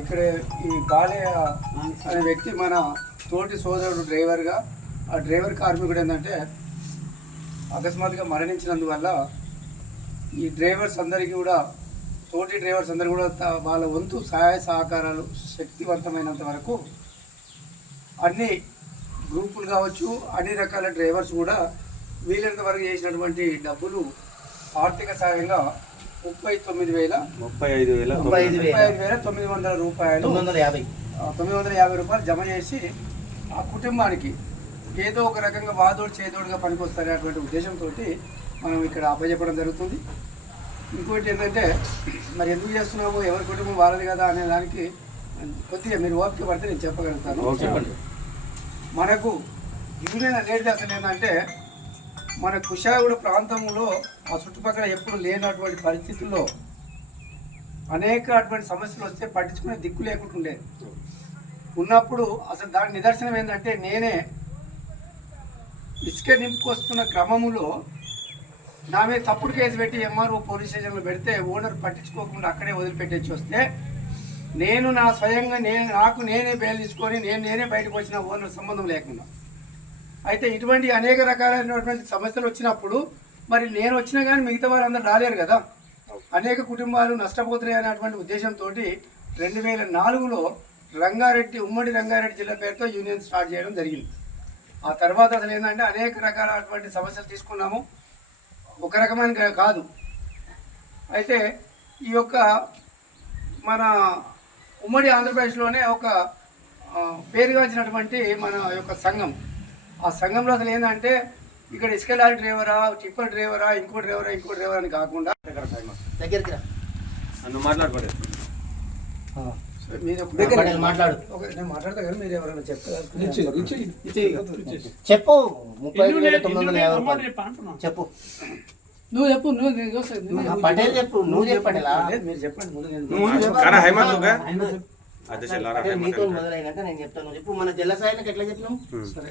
ఇక్కడ ఈ బాలయ్య అనే వ్యక్తి మన తోటి సోదరుడు డ్రైవర్గా ఆ డ్రైవర్ కార్మికుడు ఏంటంటే అకస్మాత్తుగా మరణించినందువల్ల ఈ డ్రైవర్స్ అందరికీ కూడా తోటి డ్రైవర్స్ అందరూ కూడా వాళ్ళ వంతు సహాయ సహకారాలు శక్తివంతమైనంత వరకు అన్ని గ్రూపులు కావచ్చు అన్ని రకాల డ్రైవర్స్ కూడా వీలైనంత వరకు చేసినటువంటి డబ్బులు ఆర్థిక సాయంగా 35,900 రూపాయలు 950 రూపాయలు జమ చేసి ఆ కుటుంబానికి ఏదో ఒక రకంగా వాదోడు చేదోడుగా పనికొస్తారనేటువంటి ఉద్దేశంతో మనం ఇక్కడ అప్పచెప్పడం జరుగుతుంది. ఇంకోటి ఏంటంటే మరి ఎందుకు చేస్తున్నామో ఎవరి కుటుంబం వాళ్ళది కదా అనే దానికి కొద్దిగా మీరు ఓపిక పడితే నేను చెప్పగలుగుతాను. మనకు యూనియన్ అనేది అసలు ఏంటంటే మన కుషాగూడ ప్రాంతంలో ఆ చుట్టుపక్కల ఎప్పుడు లేనటువంటి పరిస్థితుల్లో అనేక అటువంటి సమస్యలు వస్తే పట్టించుకునే దిక్కు లేకుండా ఉండేది. ఉన్నప్పుడు అసలు దాని నిదర్శనం ఏంటంటే నేనే ఇసుక నింపుకొస్తున్న క్రమములో నా మీద తప్పుడు కేసు పెట్టి ఎంఆర్ఓ పోలీస్ స్టేషన్లో పెడితే ఓనర్ పట్టించుకోకుండా అక్కడే వదిలిపెట్టేసి వస్తే నేను నా స్వయంగా నాకు నేనే బెయిల్ తీసుకొని నేనే బయటకు వచ్చిన ఓనర్ సంబంధం లేకుండా. అయితే ఇటువంటి అనేక రకాలైనటువంటి సమస్యలు వచ్చినప్పుడు మరి నేను వచ్చినా కానీ మిగతా వాళ్ళందరూ రాలేరు కదా, అనేక కుటుంబాలు నష్టపోతున్నాయి అనేటువంటి ఉద్దేశంతో 2004లో రంగారెడ్డి ఉమ్మడి రంగారెడ్డి జిల్లా పేరుతో యూనియన్ స్టార్ట్ చేయడం జరిగింది. ఆ తర్వాత అసలు ఏంటంటే అనేక రకాలైనటువంటి సమస్యలు తీసుకున్నాము, ఒక రకమైన కాదు. అయితే ఈ యొక్క మన ఉమ్మడి ఆంధ్రప్రదేశ్లోనే ఒక పేరుగాంచినటువంటి మన యొక్క సంఘం, ఆ సంఘంలో అసలు ఏంటంటే ఇక్కడ ఇసుక లారీ డ్రైవరా, టిప్పర్ డ్రైవరా, ఇంకో డ్రైవర్ అని కాకుండా దగ్గరికి నేను మాట్లాడతా కదా, మీరు ఎవరైనా చెప్తారు చెప్పు. 35,950 చెప్పు. నువ్వు చెప్పు, పటేల్ చెప్పు, నువ్వు చెప్పండి. మీరు చెప్పండి ముందు, మీతో మొదలైనాక నేను చెప్తాను. చెప్పు. మన జిల్లా స్థాయికి ఎట్లా చెప్పినాం? సరే,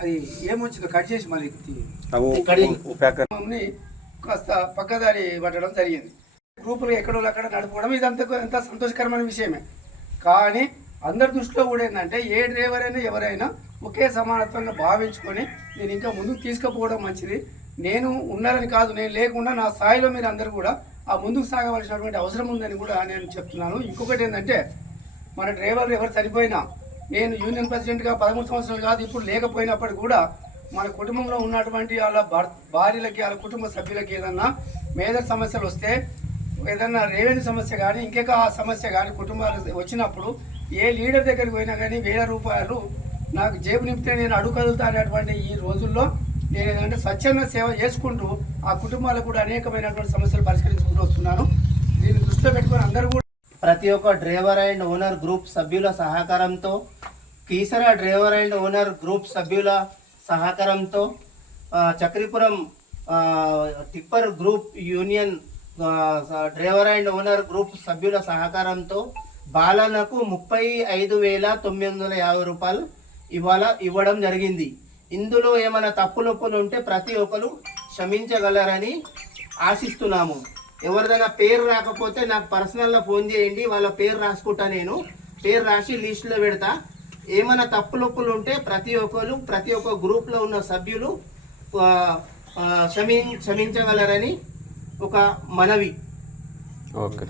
అది ఏమొచ్చిందో కట్ చేసి మళ్ళీ కాస్త పక్కదారి పట్టడం జరిగింది. గ్రూపులు ఎక్కడో అక్కడ నడుపుకోవడం ఇదంతా ఎంత సంతోషకరమైన విషయమే. కానీ అందరి దృష్టిలో కూడా ఏంటంటే ఏ డ్రైవర్ అయినా ఎవరైనా ఒకే సమానత్వంగా భావించుకొని నేను ఇంకా ముందుకు తీసుకుపోవడం మంచిది. నేను ఉన్నారని కాదు, నేను లేకుండా నా స్థాయిలో మీరు అందరూ కూడా ఆ ముందుకు సాగవలసినటువంటి అవసరం ఉందని కూడా నేను చెప్తున్నాను. ఇంకొకటి ఏంటంటే మన డ్రైవర్లు ఎవరు చనిపోయినా, నేను యూనియన్ ప్రెసిడెంట్గా 13 సంవత్సరాలు కాదు ఇప్పుడు లేకపోయినప్పటికీ కూడా మన కుటుంబంలో ఉన్నటువంటి వాళ్ళ భార్యలకి వాళ్ళ కుటుంబ సభ్యులకి ఏదన్నా మేజర్ సమస్యలు వస్తే, ఏదన్నా రెవెన్యూ సమస్య కానీ ఇంకొక సమస్య కానీ కుటుంబాలు వచ్చినప్పుడు ఏ లీడర్ దగ్గరికి పోయినా కానీ 1000 రూపాయలు నాకు జేబు నింపితే నేను అడుగుకలుగుతా అనేటువంటి ఈ రోజుల్లో నేను ఏంటంటే స్వచ్ఛంద సేవ చేసుకుంటూ ఆ కుటుంబాలకు కూడా అనేకమైనటువంటి సమస్యలు పరిష్కరించుకుంటూ వస్తున్నాను. దీన్ని దృష్టిలో పెట్టుకొని అందరూ కూడా ప్రతి ఒక్క డ్రైవర్ అండ్ ఓనర్ గ్రూప్ సభ్యుల సహకారంతో, Keesara driver and owner group సభ్యుల సహకారంతో, Chakripuram tipper group union driver and owner group సభ్యుల సహకారంతో బాలనకు 35,950 రూపాయలు ఇవ్వడం జరిగింది. ఇందులో ఏమైనా తప్పులొప్పులు ఉంటే ప్రతి ఒక్కరు క్షమించగలరని ఆశిస్తున్నాము. ఎవరిదైనా పేరు రాకపోతే నాకు పర్సనల్గా ఫోన్ చేయండి, వాళ్ళ పేరు రాసుకుంటా, నేను పేరు రాసి లిస్టులో పెడతా. ఏమైనా తప్పులొప్పులు ఉంటే ప్రతి ఒక్క గ్రూప్లో ఉన్న సభ్యులు క్షమించగలరని ఒక మనవి. ఓకే.